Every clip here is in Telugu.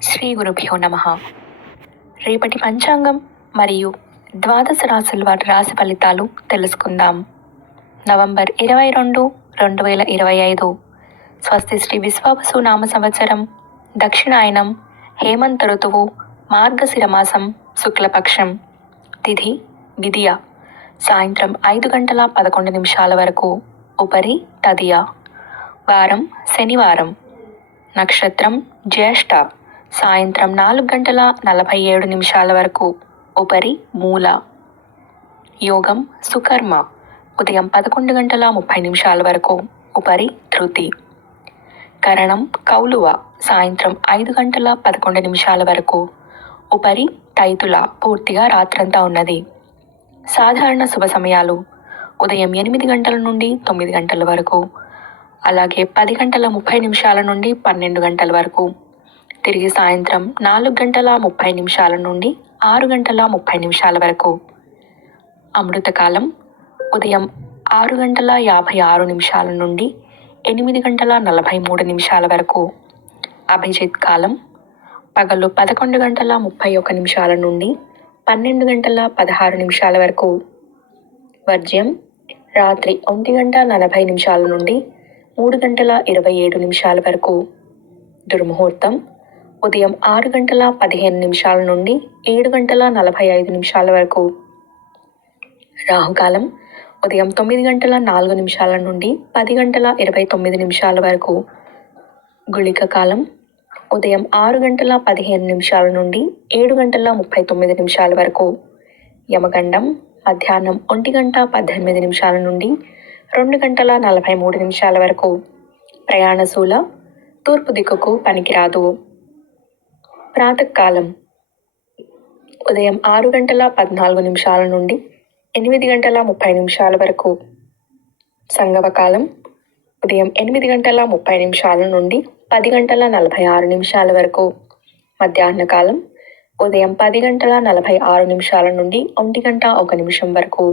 శ్రీ గురుభ్యో నమః. రేపటి పంచాంగం మరియు ద్వాదశ రాశుల వారి రాశి ఫలితాలు తెలుసుకుందాం. నవంబర్ 22, 2025. స్వస్తి శ్రీ విశ్వావసు నామ సంవత్సరం, దక్షిణాయనం, హేమంత ఋతువు, మార్గశిర మాసం, శుక్లపక్షం. తిథి విదియ, సాయంత్రం 5 గంటల 11 నిమిషాల వరకు. ఉపరి తదియ. వారం శనివారం. నక్షత్రం జ్యేష్ఠ, సాయంత్రం 4 గంటల 47 నిమిషాల వరకు. ఉపరి మూల. యోగం సుకర్మ, ఉదయం 11 గంటల 30 నిమిషాల వరకు. ఉపరి ధృతి. కరణం కౌలువ, సాయంత్రం 5 గంటల 11 నిమిషాల వరకు. ఉపరి తైతుల, పూర్తిగా రాత్రంతా ఉన్నది. సాధారణ శుభ సమయాలు ఉదయం 8 గంటల నుండి 9 గంటల వరకు, అలాగే 10 గంటల 30 నిమిషాల నుండి 12 గంటల వరకు. తిరిగి సాయంత్రం 4 గంటల 30 నిమిషాల నుండి 6 గంటల 30 నిమిషాల వరకు. అమృతకాలం ఉదయం 6 గంటల 56 నిమిషాల నుండి 8 గంటల 43 నిమిషాల వరకు. అభిజిత్ కాలం పగలు 11 గంటల 31 నిమిషాల నుండి 12 గంటల 16 నిమిషాల వరకు. వర్జ్యం రాత్రి 1 గంట 40 నిమిషాల నుండి 3 గంటల 27 నిమిషాల వరకు. దుర్ముహూర్తం ఉదయం 6 గంటల 15 నిమిషాల నుండి 7 గంటల 45 నిమిషాల వరకు. రాహుకాలం ఉదయం 9 గంటల 4 నిమిషాల నుండి 10 గంటల 29 నిమిషాల వరకు. గుళిక కాలం ఉదయం 6 గంటల 15 నిమిషాల నుండి 7 గంటల 39 నిమిషాల వరకు. యమగండం మధ్యాహ్నం 1 గంట 18 నిమిషాల నుండి 2 గంటల 43 నిమిషాల వరకు. ప్రయాణశూల తూర్పు దిక్కుకు పనికిరాదు. ప్రాతకాలం ఉదయం 6 గంటల 14 నిమిషాల నుండి 8 గంటల 30 నిమిషాల వరకు. సంగమకాలం ఉదయం 8 గంటల 30 నిమిషాల నుండి 10 గంటల 46 నిమిషాల వరకు. మధ్యాహ్న కాలం ఉదయం 10 గంటల 46 నిమిషాల నుండి 1 గంట 1 నిమిషం వరకు.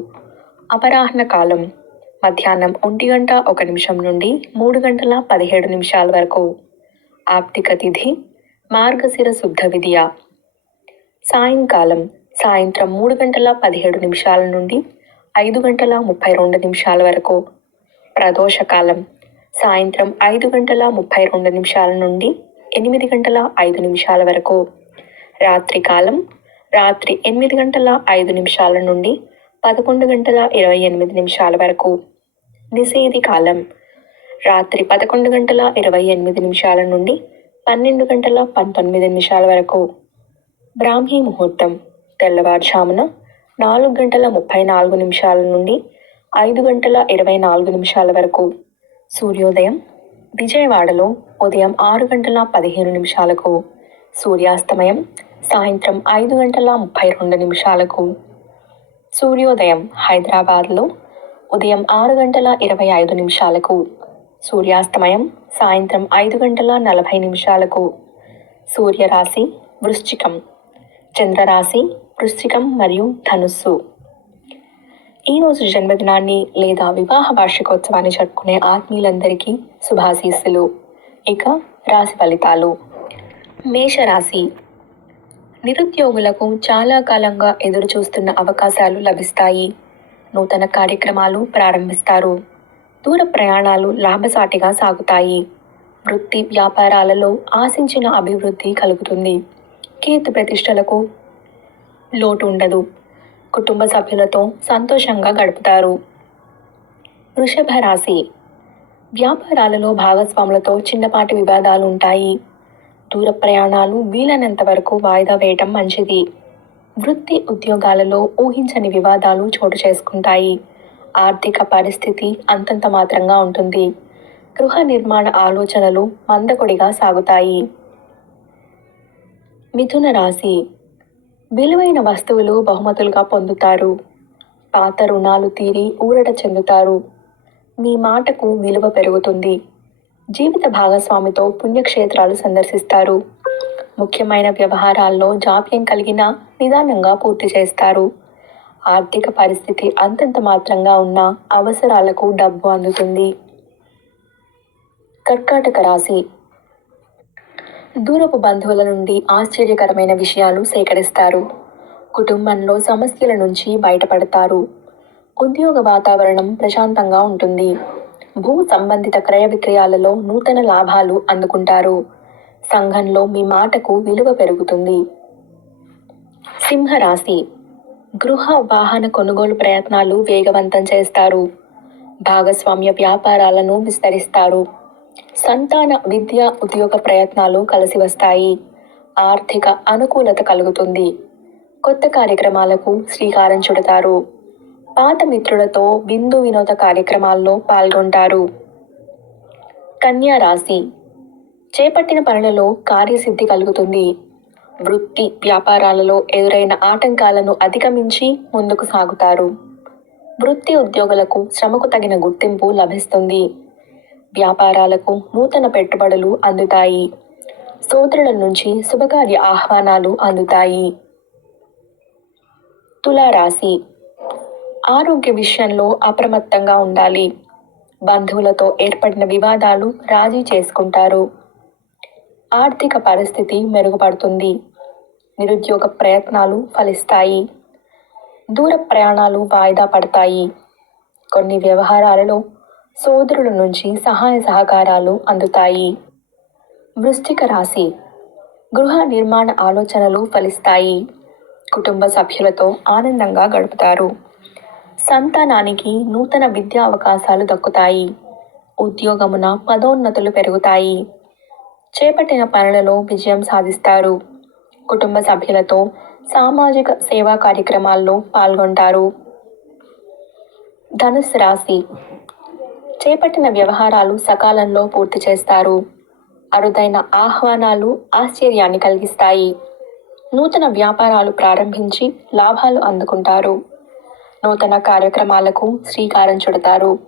అపరాహ్న కాలం మధ్యాహ్నం 1 గంట 1 నిమిషం నుండి 3 గంటల 17 నిమిషాల వరకు. ఆప్తిక తిథి మార్గశిర శుద్ధ విదియ. సాయంకాలం సాయంత్రం 3 గంటల 17 నిమిషాల నుండి 5 గంటల 32 నిమిషాల వరకు. ప్రదోషకాలం సాయంత్రం 5 గంటల 32 నిమిషాల నుండి 8 గంటల 5 నిమిషాల వరకు. రాత్రికాలం రాత్రి 8 గంటల 5 నిమిషాల నుండి 11 గంటల 28 నిమిషాల వరకు. నిషేధి కాలం రాత్రి 11 గంటల 28 నిమిషాల నుండి 12 గంటల 19 నిమిషాల వరకు. బ్రాహ్మీ ముహూర్తం తెల్లవారుజామున 4 గంటల 34 నిమిషాల నుండి 5 గంటల 24 నిమిషాల వరకు. సూర్యోదయం విజయవాడలో ఉదయం 6 గంటల 15 నిమిషాలకు. సూర్యాస్తమయం సాయంత్రం 5 గంటల 32 నిమిషాలకు. సూర్యోదయం హైదరాబాద్లో ఉదయం 6 గంటల 25 నిమిషాలకు. సూర్యాస్తమయం సాయంత్రం 5 గంటల 40 నిమిషాలకు. సూర్యరాశి వృశ్చికం, చంద్రరాశి వృశ్చికం మరియు ధనుస్సు. ఈరోజు జన్మదినాన్ని లేదా వివాహ వార్షికోత్సవాన్ని జరుపుకునే ఆత్మీయులందరికీ శుభాశీస్సులు. ఇక రాశి ఫలితాలు. మేషరాశి. నిరుద్యోగులకు చాలా కాలంగా ఎదురు చూస్తున్న అవకాశాలు లభిస్తాయి. నూతన కార్యక్రమాలు ప్రారంభిస్తారు. దూర ప్రయాణాలు లాభసాటిగా సాగుతాయి. వృత్తి వ్యాపారాలలో ఆశించిన అభివృద్ధి కలుగుతుంది. కీర్తి ప్రతిష్టలకు లోటు ఉండదు. కుటుంబ సభ్యులతో సంతోషంగా గడుపుతారు. వృషభ రాశి. వ్యాపారాలలో భాగస్వాములతో చిన్నపాటి వివాదాలు ఉంటాయి. దూర ప్రయాణాలు వీలైనంత వరకు వాయిదా వేయటం మంచిది. వృత్తి ఉద్యోగాలలో ఊహించని వివాదాలు చోటు చేసుకుంటాయి. ఆర్థిక పరిస్థితి అంతంత మాత్రంగా ఉంటుంది. గృహ నిర్మాణ ఆలోచనలు మందకొడిగా సాగుతాయి. మిథున రాశి. విలువైన వస్తువులు బహుమతులుగా పొందుతారు. పాత రుణాలు తీరి ఊరట చెందుతారు. మీ మాటకు విలువ పెరుగుతుంది. జీవిత భాగస్వామితో పుణ్యక్షేత్రాలు సందర్శిస్తారు. ముఖ్యమైన వ్యవహారాల్లో జాప్యం కలిగినా నిదానంగా పూర్తి చేస్తారు. ఆర్థిక పరిస్థితి అంతంత మాత్రంగా ఉన్న అవసరాలకు డబ్బు అందుతుంది. కర్కాటక రాశి. దూరపు బంధువుల నుండి ఆశ్చర్యకరమైన విషయాలు సేకరిస్తారు. కుటుంబంలో సమస్యల నుంచి బయటపడతారు. ఉద్యోగ వాతావరణం ప్రశాంతంగా ఉంటుంది. భూ సంబంధిత క్రయ విక్రయాలలో నూతన లాభాలు అందుకుంటారు. సంఘంలో మీ మాటకు విలువ పెరుగుతుంది. సింహరాశి. గృహ వాహన కొనుగోలు ప్రయత్నాలు వేగవంతం చేస్తారు. భాగస్వామ్య వ్యాపారాలను విస్తరిస్తారు. సంతాన విద్య ఉద్యోగ ప్రయత్నాలు కలిసి వస్తాయి. ఆర్థిక అనుకూలత కలుగుతుంది. కొత్త కార్యక్రమాలకు శ్రీకారం చుడతారు. పాత మిత్రులతో విందు వినోద కార్యక్రమాల్లో పాల్గొంటారు. కన్యా రాశి. చేపట్టిన పనులలో కార్యసిద్ధి కలుగుతుంది. వృత్తి వ్యాపారాలలో ఎదురైన ఆటంకాలను అధిగమించి ముందుకు సాగుతారు. వృత్తి ఉద్యోగులకు శ్రమకు తగిన గుర్తింపు లభిస్తుంది. వ్యాపారాలకు నూతన పెట్టుబడులు అందుతాయి. సోదరుల నుంచి శుభకార్య ఆహ్వానాలు అందుతాయి. తులారాశి. ఆరోగ్య విషయంలో అప్రమత్తంగా ఉండాలి. బంధువులతో ఏర్పడిన వివాదాలు రాజీ చేసుకుంటారు. ఆర్థిక పరిస్థితి మెరుగుపడుతుంది. నిరుద్యోగ ప్రయత్నాలు ఫలిస్తాయి. దూర ప్రయాణాలు వాయిదా పడతాయి. కొన్ని వ్యవహారాలలో సోదరుల నుంచి సహాయ సహకారాలు అందుతాయి. వృశ్చిక రాశి. గృహ నిర్మాణ ఆలోచనలు ఫలిస్తాయి. కుటుంబ సభ్యులతో ఆనందంగా గడుపుతారు. సంతానానికి నూతన విద్యా అవకాశాలు దక్కుతాయి. ఉద్యోగమున పదోన్నతులు పెరుగుతాయి. చేపట్టిన పనులలో విజయం సాధిస్తారు. కుటుంబ సభ్యులతో సామాజిక సేవా కార్యక్రమాల్లో పాల్గొంటారు. ధనుస్సు రాశి. చేపట్టిన వ్యవహారాలు సకాలంలో పూర్తి చేస్తారు. అరుదైన ఆహ్వానాలు ఆశ్చర్యాన్ని కలిగిస్తాయి. నూతన వ్యాపారాలు ప్రారంభించి లాభాలు అందుకుంటారు. నూతన కార్యక్రమాలకు శ్రీకారం చుడతారు.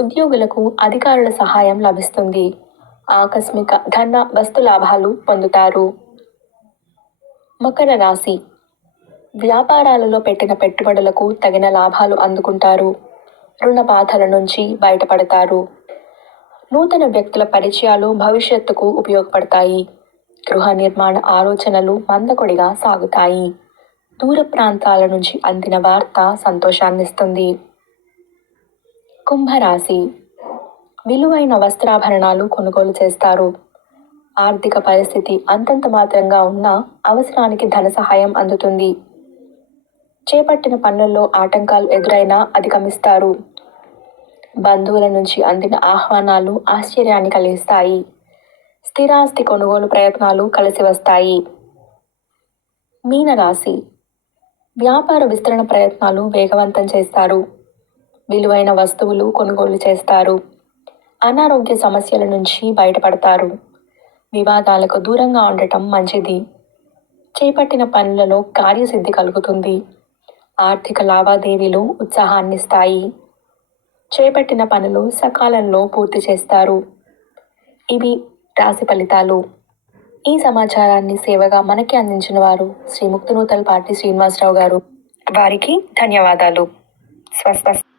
ఉద్యోగులకు అధికారుల సహాయం లభిస్తుంది. ఆకస్మిక ధన వస్తు లాభాలు పొందుతారు. మకర రాశి. వ్యాపారాలలో పెట్టిన పెట్టుబడులకు తగిన లాభాలు అందుకుంటారు. రుణ బాధల నుంచి బయటపడతారు. నూతన వ్యక్తుల పరిచయాలు భవిష్యత్తుకు ఉపయోగపడతాయి. గృహ నిర్మాణ ఆలోచనలు మందకొడిగా సాగుతాయి. దూర ప్రాంతాల నుంచి అందిన వార్త సంతోషాన్నిస్తుంది. కుంభరాశి. విలువైన వస్త్రాభరణాలు కొనుగోలు చేస్తారు. ఆర్థిక పరిస్థితి అంతంత మాత్రంగా ఉన్నా అవసరానికి ధన సహాయం అందుతుంది. చేపట్టిన పనుల్లో ఆటంకాలు ఎదురైనా అధిగమిస్తారు. బంధువుల నుంచి అందిన ఆహ్వానాలు ఆశ్చర్యాన్ని కలిగిస్తాయి. స్థిరాస్తి కొనుగోలు ప్రయత్నాలు కలిసి వస్తాయి. మీనరాశి. వ్యాపార విస్తరణ ప్రయత్నాలు వేగవంతం చేస్తారు. విలువైన వస్తువులు కొనుగోలు చేస్తారు. అనారోగ్య సమస్యల నుంచి బయటపడతారు. వివాదాలకు దూరంగా ఉండటం మంచిది. చేపట్టిన పనులలో కార్యసిద్ధి కలుగుతుంది. ఆర్థిక లావాదేవీలు ఉత్సాహాన్నిస్తాయి. చేపట్టిన పనులు సకాలంలో పూర్తి చేస్తారు. ఇవి రాశి ఫలితాలు. ఈ సమాచారాన్ని సేవగా మనకి అందించిన వారు శ్రీ ముక్తినూతలపాటి శ్రీనివాసరావు గారు. వారికి ధన్యవాదాలు. స్వస్తి.